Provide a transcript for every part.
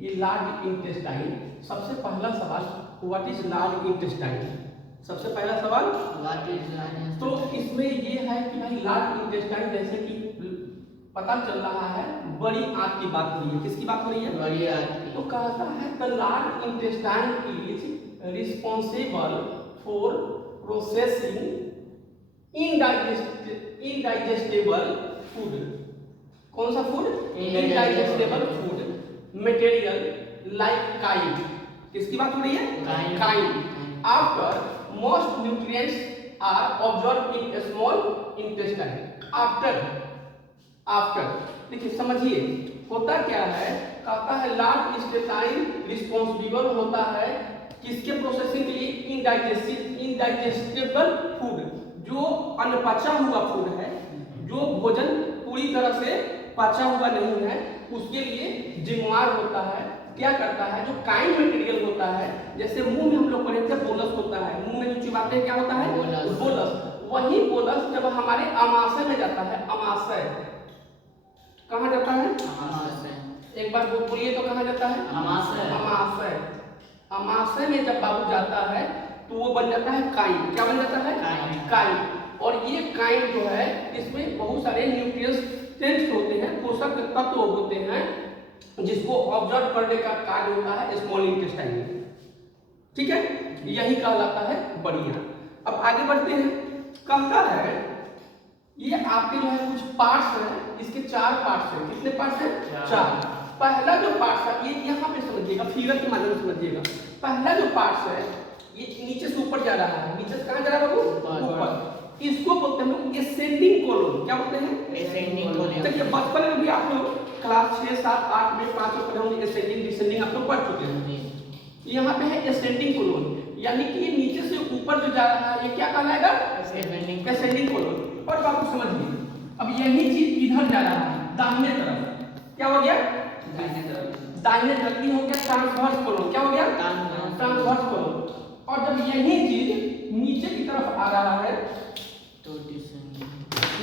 ये large intestine. सबसे पहला सवाल व्हाट इज लार्ज इंटेस्टाइन, सबसे पहला सवाल व्हाट इज लार्ज। तो इसमें ये है कि भाई लार्ज इंटेस्टाइन जैसे कि पता चल रहा है बड़ी आंत की बात हो रही है, किसकी बात हो रही है, बड़ी आंत की। तो कहता है the large intestine is responsible for processing indigestible food. कौन सा food, indigestible food material like chyme, किसकी बात हो रही है, chyme. After most nutrients are observe in small intestine. After देखिए समझिए होता क्या है, कहता है लार्ज इंटेस्टाइन रिस्पॉन्सिबल होता है किसके प्रोसेसिंग के लिए, इनडाइजेस्टेबल फूड, जो अनपचा हुआ फूड है, जो भोजन पूरी तरह से पचा हुआ नहीं है, उसके लिए जिम्मेवार होता है। क्या करता है, जो काइन मटेरियल होता है, जैसे मुंह में हम लोग पढ़े थे बोलस होता है, मुंह में जो चिबाते हैं क्या होता है, बोलस। वही बोलस जब हमारे अमाशय में जाता है, अमाशय कहाँ जाता है, अमाशय। एक बार वो बोलिए तो कहाँ जाता है, अमाशय। अमाशय। अमाशय में जब बाबू जाता है तो वो बन जाता है काइन। क्या बन जाता है, काइन। और ये काइन जो है इसमें बहुत सारे न्यूट्रिएंट्स होते हैं, पोषक तत्व होते हैं, जिसको ऑब्जर्व करने का कार्य होता है स्मॉल इंटेस्टाइन में। ठीक है, यही कहलाता है बड़ी आंत। अब आगे बढ़ते हैं, कहता है ये आपके जो है कुछ पार्ट्स हैं, इसके 4 पार्ट्स हैं। कितने पार्ट्स हैं, 4। पहला जो पार्ट्स है ये यहाँ पे समझिएगा, फिगर के माध्यम से समझिएगा। पहला जो पार्ट्स है ये नीचे से ऊपर जा रहा है, नीचे से कहाँ जा रहा है बाबू, ऊपर। इसको बोलते हैं हम एसेंडिंग कोलन। क्या बोलते हैं, एसेंडिंग कोलन। देखिए बचपन में भी आप लोग क्लास 6, 7, 8 में 5 में पढ़े होंगे, एसेंडिंग डिसेंडिंग आप लोग पढ़ चुके हैं। यहाँ पे है एसेंडिंग कोलन, यानी कि ये नीचे से ऊपर जो जा रहा है ये क्या कहलाएगा, एसेंडिंग कोलन। और बाबू समझिए अब यही चीज इधर जा रहा है दाहिने तरफ, क्या हो गया, दाहिने तरफ हो गया ट्रांसवर्स कोलन। क्या हो गया, ट्रांसवर्स कोलन। और जब यही चीज नीचे की तरफ आ रहा है तो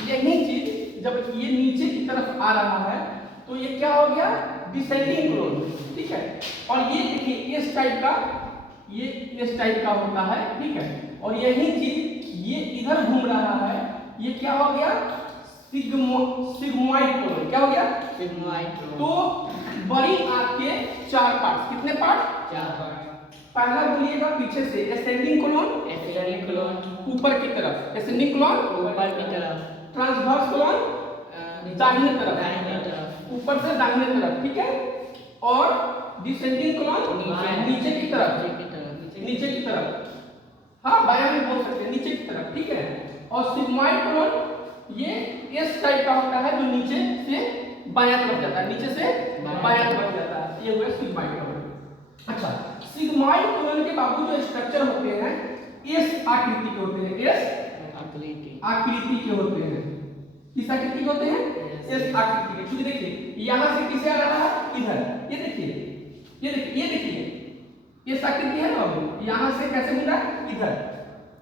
यही चीज जब ये नीचे की तरफ आ रहा है तो ये क्या हो गया, डिसेंडिंग कोलन। ठीक है, और ये देखिए इस टाइप का, ये इस टाइप का होता है। ठीक है, और यही चीज ये इधर घूम रहा है, ये क्या हो गया, सिग्मोइड कोलन। क्या हो गया, सिग्मोइड। तो बड़ी आंत के 4 पार्ट, कितने पार्ट, 4 पार्ट। पहला बोलिएगा पीछे से एसेंडिंग कोलन, एसेंडिंग कोलन ऊपर की तरफ, एसेंडिंग कोलन ऊपर की तरफ, ट्रांसवर्स कोलन दाहिने तरफ, ऊपर से दाहिने तरफ। ठीक है, और डिसेंडिंग कोलन नीचे की तरफ, नीचे की तरफ। हाँ बायां में बोल सकते हैं, नीचे की तरफ। ठीक है, और सिग्मोइड कोलन ये इस टाइप का होता है जो नीचे से बायां तरफ जाता है, नीचे से बायां तरफ जाता है। ये हुआ सिग्मोइड कोलन। अच्छा, सिग्मोइड कोलन के बाबू जो स्ट्रक्चर होते हैं एस आकृति के होते हैं, एस आकृति के होते हैं। किस आकृति के होते हैं, एस आकृति के। क्योंकि देखिए यहां से किसे आ रहा है, इधर। ये देखिए, ये देखिए, ये देखिए ये आकृति है बाबू, यहां से कैसे घूम रहा है, इधर।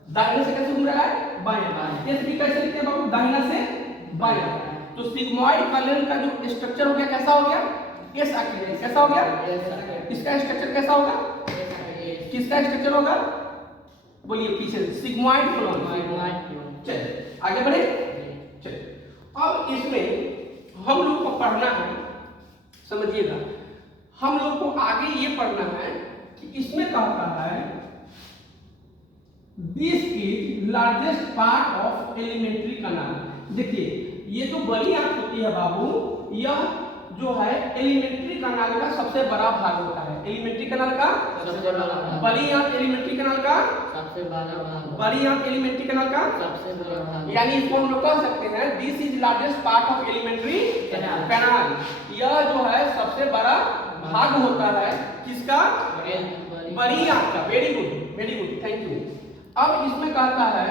दाहिने से कैसे घूम रहा है, बाएं। एस भी कैसे लिखते हैं बाबू, दाहिना से बायां। तो सिग्मोइड कोलन का जो स्ट्रक्चर हो गया कैसा हो गया, एस आकृति। कैसा हो गया, इसका स्ट्रक्चर कैसा होगा, किसका स्ट्रक्चर होगा, बोलिए पीछे, सिग्मोइड कोलन। चलिए आगे बढ़े। चलिए अब इसमें हम लोग को पढ़ना है, समझिएगा, हम लोग को आगे ये पढ़ना है कि इसमें कहता है this is largest part of alimentary canal. देखिए ये जो बड़ी आंत होती है बाबू, यह जो है एलिमेंट्री कैनाल का सबसे बड़ा भाग होता है। एलिमेंट्री कैनाल का सबसे बड़ा भाग, बड़ी आंत एलिमेंट्री कैनाल का सबसे बड़ा भाग, बड़ी आंत एलिमेंट्री कैनाल का सबसे बड़ा भाग। यानी इसको हम लोग कह सकते हैं this is largest part of alimentary canal. यह जो है सबसे बड़ा भाग होता है किसका, बड़ी आंत का। Very good, very good, thank you. अब इसमें कहता है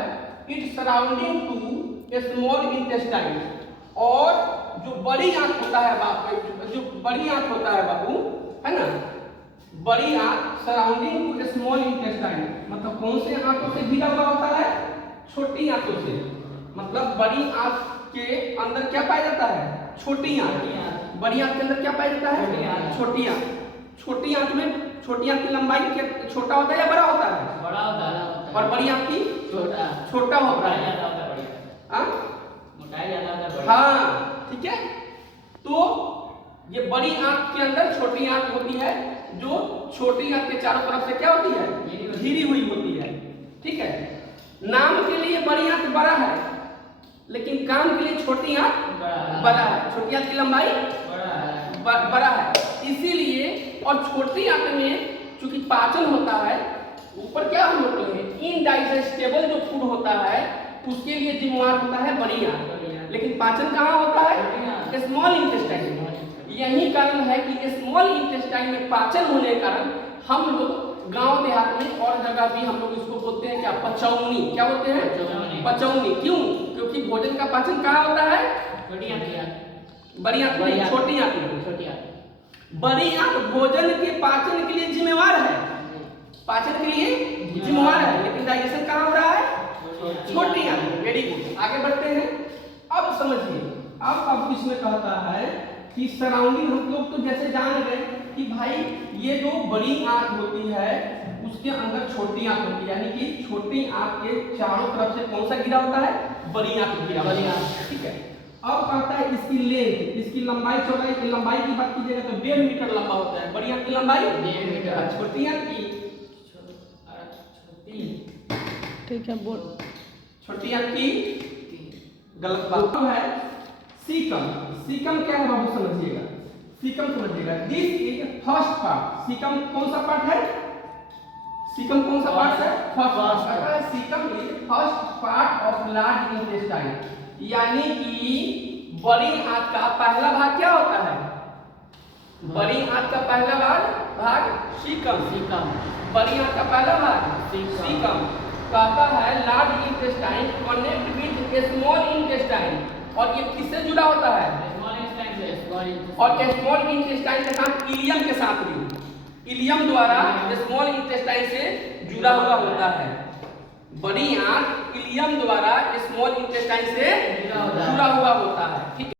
it surrounding to small intestine, और जो बड़ी आंत होता है बाबू, जो बड़ी आंत होता है बाबू, है ना, बड़ी आंत सराउंडिंग टू स्मॉल इंटेस्टाइन, मतलब कौन से आंतों से घिरा हुआ होता है, छोटी आंतों से। मतलब बड़ी आंत के अंदर क्या पाया जाता है, छोटी आंत। बड़ी आंत के अंदर क्या पाया जाता है, छोटी आंत। छोटी आंत में छोटी आंत की लंबाई छोटा होता है या बड़ा होता है? बड़ा होता है। और बड़ी आंत की छोटा छोटा होता मोटाई है। ज्यादा होता है बड़ी का। हाँ मोटाई ज्यादा होता है बड़ी। हाँ ठीक है। तो ये बड़ी आंत के अंदर छोटी आंत होती है, जो छोटी आंत के चारों तरफ से क्या होती है? घिरी हुई होती है। ठीक है, नाम के लिए बड़ी आंत बड़ा है, लेकिन काम के लिए छोटी आंत बड़ा है। छोटी आंत की लंबाई बड़ा है, इसीलिए। और छोटी आंत में चूंकि पाचन होता है, ऊपर क्या होते हैं? इनडाइजेस्टेबल जो फूड होता है उसके लिए जिम्मेवार होता है बड़ी आंत, लेकिन पाचन कहाँ होता है? स्मॉल इंटेस्टाइन में। यही कारण है कि स्मॉल इंटेस्टाइन में पाचन होने के कारण हम लोग गांव देहात में और जगह भी हम लोग इसको बोलते हैं क्या? पचौनी। क्या बोलते हैं? पचौनी। क्यों? क्योंकि भोजन का पाचन कहाँ होता है? छोटी आंत बड़ी आंत में, छोटी आंत में। छोटी आंत। बड़ी आंत भोजन के पाचन के लिए जिम्मेवार है, पाचन के लिए जिम्मेवार है, लेकिन डाइजेशन कहाँ हो रहा है? छोटी आंत। वेरी गुड, आगे बढ़ते हैं। अब समझिए, अब इसमें कहता है कि सराउंडिंग हम लोग तो जैसे जान गए कि भाई ये जो बड़ी आंत होती है उसके अंदर छोटी आंत होती है, यानी कि छोटी आंत के चारों तरफ से कौन सा घिरा होता है? बड़ी आंत घिरा होता है। ठीक है, अब कहता है इसकी लेंथ, इसकी लंबाई चौड़ाई की लंबाई की बात कीजिएगा तो 1.5 मीटर लंबा होता है। बड़ी आंत की लंबाई 1.5 मीटर। छोटी आंत की ठीक है, बोल। छोटी आंत की गलत बात है। सीकम, सीकम क्या है बाबू? समझिएगा, सीकम समझिएगा। This is first part. Caecum कौन सा पार्ट है? सीकम कौन सा पार्ट है? First part. Caecum is first part of large intestine, यानी कि बड़ी आंत का पहला भाग क्या होता है? बड़ी आंत का पहला भाग सीकम। बड़ी आंत का पहला भाग सीकम। कहता है large intestine connect with small intestine, और ये किससे जुड़ा होता है? स्मॉल इंटेस्टाइन से। और स्मॉल इंटेस्टाइन के साथ इलियम के साथ भी, इलियम द्वारा स्मॉल इंटेस्टाइन से जुड़ा हुआ होता है। बड़ी आंत इलियम द्वारा स्मॉल इंटेस्टाइन से जुड़ा हुआ होता है। ठीक है।